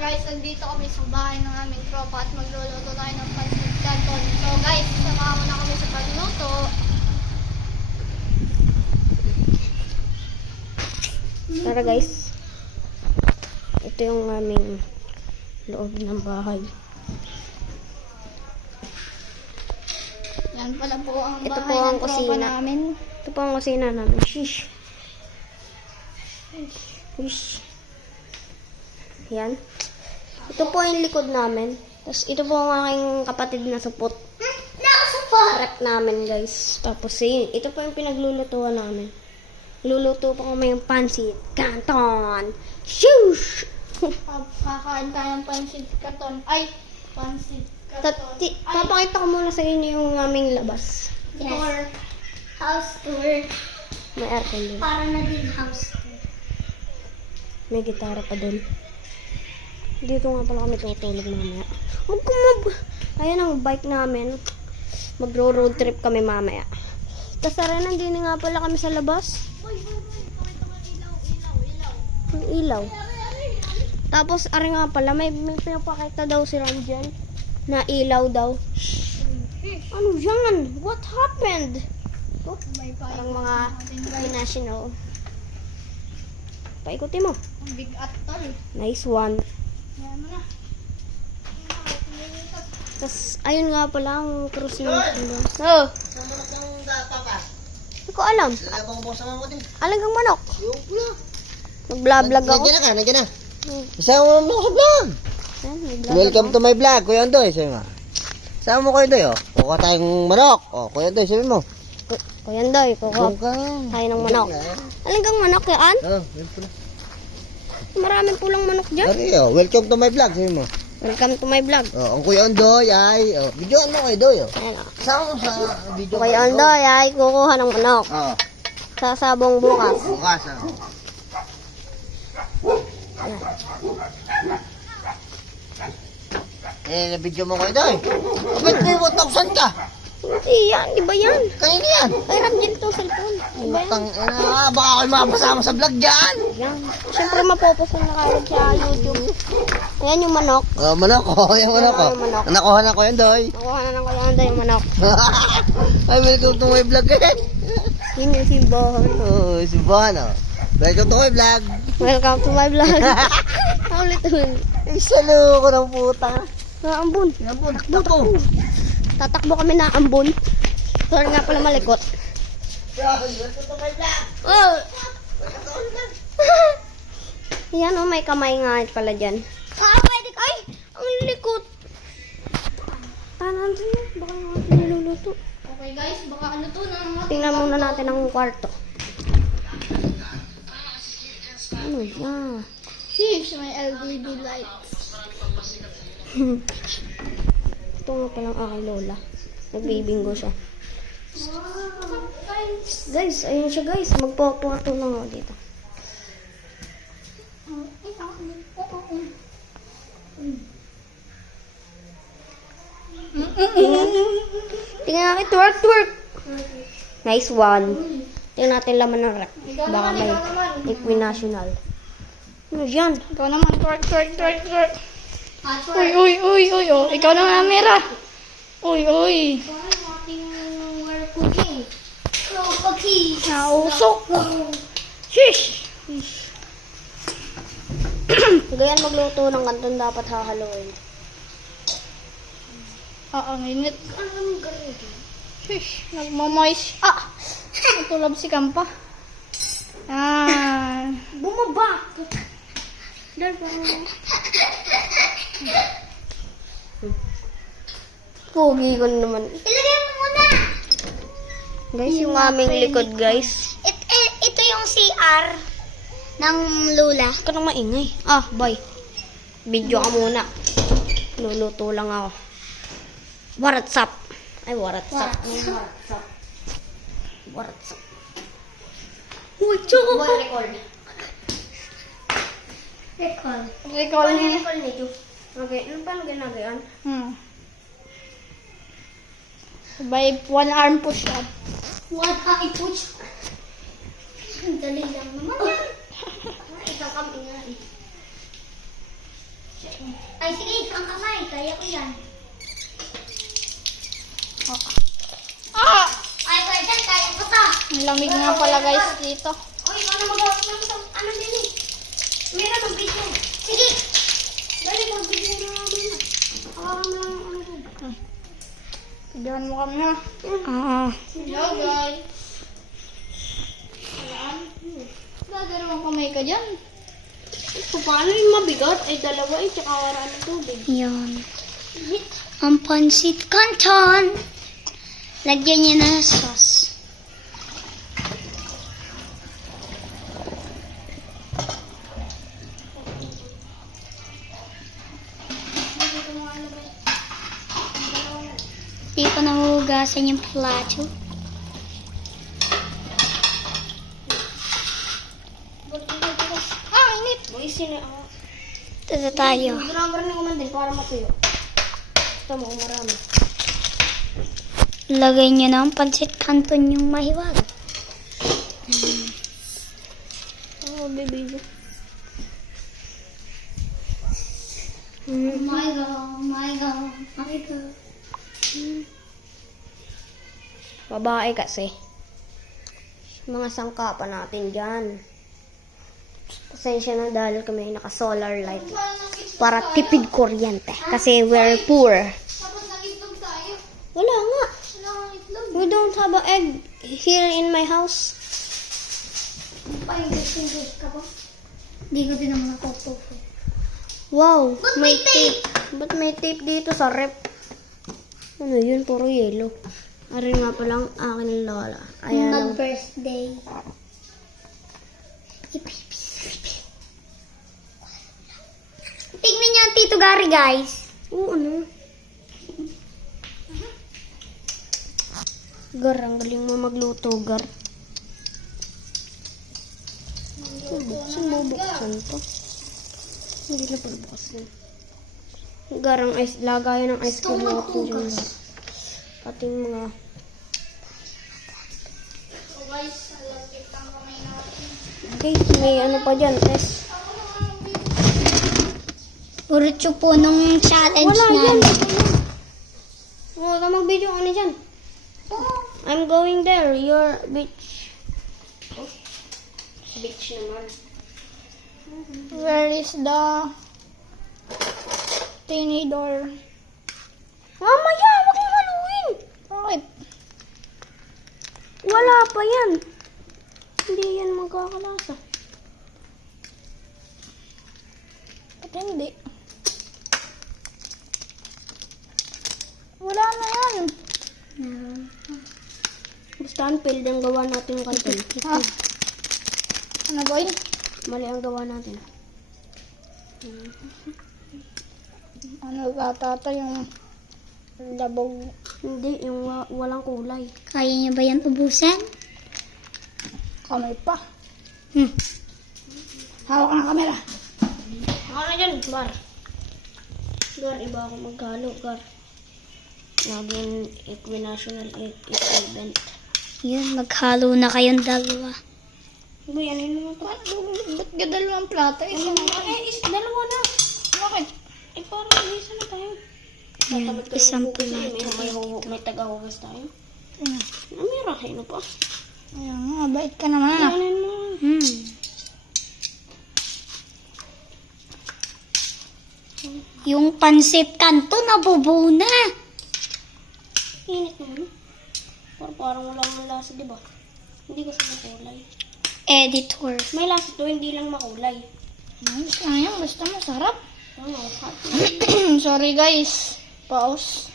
guys, nandito kami sa bahay ng aming tropa at magluluto tayo ng pancit canton. So guys, samahan mo na kami sa pagluto. Tara guys. Ito yung aming loob ng bahay. Yan pala po ang Ito bahay po ang ng tropa kusina. namin. Ito po ang kusina namin. Shish. Shish. Yan. Ito po yung likod namin. Tapos ito po ang aking kapatid na supot. Rep namin guys. Tapos yun, ito po yung pinaglulutuan namin. Luluto po kami yung pansit. Canton. Shush! Kakain tayo ng pancit canton. Ay, pancit canton. Papakita ko muna sa inyo yung aming labas. Tour. House tour. May aircon din. Para na din house tour. May gitara pa doon. Dito nga pala kami tutulog mamaya. Huwag kumab... Ayan ang bike namin. Magro-road trip kami mamaya. Tapos tara, nandito nga pala kami sa labas. Ang ilaw. Tapos, ari nga pala, may, may pinapakita daw si Ram dyan. Na ilaw daw. Ano yan? What happened? Oh, parang mga natin, guys. national. Paikuti mo. Big at tol. Nice one. Tapos, ayun nga pala ang cruise ng Oh, hindi ko alam. Alagang manok. Nag-vlog ako. Nandiyan na ka, nandiyan na. Isama mo ako sa vlog. Welcome to my vlog, Kuya Andoy. Sabi mo. Isama mo Kuya Andoy, oh. Kuha tayong manok. Oh, Kuya Andoy, sabi mo. Ku- Kuya Andoy, kukuha tayo ng manok. Alagang manok yan? Oh, yun pala. Maraming pulang manok dyan. Ari, oh. Welcome to my vlog, sabi mo. Welcome to my vlog. Oh, ang Kuya Andoy ay, oh, videoan mo Kuya Andoy, oh. Ayan o. Isama mo sa video. Kuya Andoy ay kukuha ng manok. Oh, Sa sabong bukas. bukas, oh. Eh, na-video mo Kuya Andoy. Ba't may 1,000 ka? Hindi yan, di ba yan? Kanina yan. Ay, ram dyan itong cellphone. Di ba yan? Ah, baka ako'y mapasama sa vlog dyan. Yan. Siyempre mapopost na kagad sa YouTube. Ayan yung manok. Oh, manok ko. Yung manok ko. Yung manok. Nakuha na ko yun, Doy. Nakuha na ng Kuya Andoy yung manok. Ay, welcome to my vlog eh. Yun yung simbahan. Oh, si Juan, oh. Welcome to my vlog. Welcome to my vlog. Ulit ulit. Ay, salo ko ng puta. Naambon. Nabun, takbo. Tatakbo kami na ambon. Sorry nga pala malikot. Oh! Yan oh, may kamay nga pala dyan. Ah, pwede. Ay! Ang likot! Tanan din Baka nga natin niluluto. Okay guys, baka ano to na Tingnan muna natin ang kwarto. Ano yan? Sheesh, may LED lights. Ito nga palang aking lola. Nagbibingo siya. Guys, ayun siya guys. Magpo-photo na nga dito. Tingnan natin, twerk, twerk! Nice one. Tingnan natin laman ng. Ikaw Baka may naman. equinational. Ano yan? Ikaw naman, twerk, twerk, twerk, twerk. Uy, uy, uy, uy, oh. Ikaw na nga, Mira. Uy, uy. Nausok. Sheesh. Sige yan magluto ng kanton dapat hahaluin. Ah, ang init. Sheesh, nagmamoist. Ah! Natulab si Kampa. Ah. Bumaba! Pogi ko naman. Ilagay mo muna. Guys, yung aming likod, guys. It, eh, ito yung CR ng Lula. Huwag ka nang maingay. Ah, bye. Video ka muna. Luluto lang ako. What's up? Ay, what's up? What's up? What's up? Uy, tsaka ko. Record. Recall. Recall nito. Okay, ano paano ginagayan? Hmm. By one arm push up. One eye push. Dali lang naman yan. Isang kami nga eh. Ay, sige, ang kamay. Kaya ko yan. Ah! Ay, dyan, kaya ko to. Ang lamig nga pala guys dito. Uy, paano magawa ko isang ano din eh. Meron mag video. Sige. Dali, mag video na namin. Hawakan mo lang yung ano ko. Videohan mo kami ha. Oo. Hello guys. Gagawin mo kamay ka dyan. Paano yung mabigat? Ay, dalawa eh, tsaka wala ng tubig. Yan. Ang pansit canton. Lagyan niya ng sauce. Hindi ko nahugasan yung plato. Ah, init. Boy, sino ako? Ito tayo. Grabe rin naman din para matuyo. Ito mo, marami. Lagay niyo na ang pansit canton yung mahiwag. Oo, oh, baby. Oh my god, oh my god, oh my god. Babae kasi. Mga sangka pa natin dyan. Pasensya na dahil kami naka-solar light. Para tipid kuryente. Kasi we're poor. Wala nga. We don't have an egg here in my house. Hindi ko din naman ako Wow, Ba't may may tape. Ba't may tape dito sa rep? Ano yun? Puro yellow. Ari nga palang akin lola. Ayan. ang- Mag-birthday. Tingnan niyo ang Tito Gary, guys. Oo, ano? Gar, ang galing mo magluto, Gar. Buksan mo, buksan to. Hindi na pagbukasan. Gar, ang ice, lagayan ng ice cream natin dyan. Pati yung mga... Guys, may ano pa dyan, test. Puro chupo nung challenge Wala namin. yan. Huwag ka mag-video ano dyan. I'm going there. Your beach. Oh, beach naman. Where is the tinidor? Mamaya, huwag mong haluin. Bakit? Wala pa yan. Hindi yan magkakalasa. Ba't hindi? Wala na yan. Basta unfilled ang gawa natin yung kanton. Ha? Ano boy? Mali ang gawa natin. Ano tatata yung labog? Hindi, yung wa- walang kulay. Kaya niyo ba yan ubusan? Kamay pa. Hmm. Hawak ng kamera. Ako na dyan, Bar. Gar, iba ako maghalo, Gar. Naging equinational event. Yun, maghalo na kayong dalawa. Ba, yan yun naman to. Ba't gadalawang plato? Isa na lang. Eh, is, dalawa na. Bakit? Eh, parang isa na tayo. Yan, ka isang plato. May, may, hu- may taga-hugas tayo. Hmm. Namira, ano pa? Ayan nga, bait ka naman. ah. Kanin mo. Hmm. Yung pansit kanto nabubuo na. Init naman. Parang, parang wala ang lasa, di ba? Hindi kasi makulay. Editor. May lasa to, hindi lang makulay. Ayos lang yan, basta masarap. Ano. Sorry guys. Pause.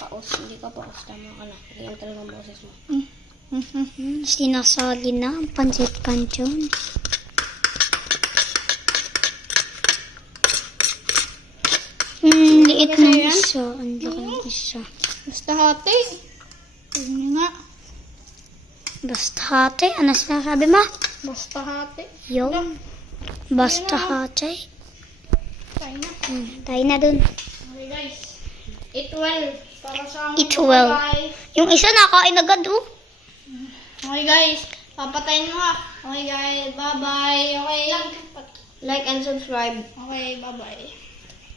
Paus, hindi ka paus. Tama ka na. Ganyan talaga boses mo. Sinasali na ang pansit kanton. Hmm, liit ng isa. Ang laki ng isa. Basta hati. Yun nga. Basta hati. Ano sinasabi mo? Basta hati. Yo. Basta hati. Tayo na. Hmm, tayo na dun. Okay guys. Eat well. Para sa. Eat well. Yung isa nakain agad oh. Okay guys. Papatayin mo ha. Okay guys. Bye bye. Okay. Like and subscribe. Okay, bye-bye.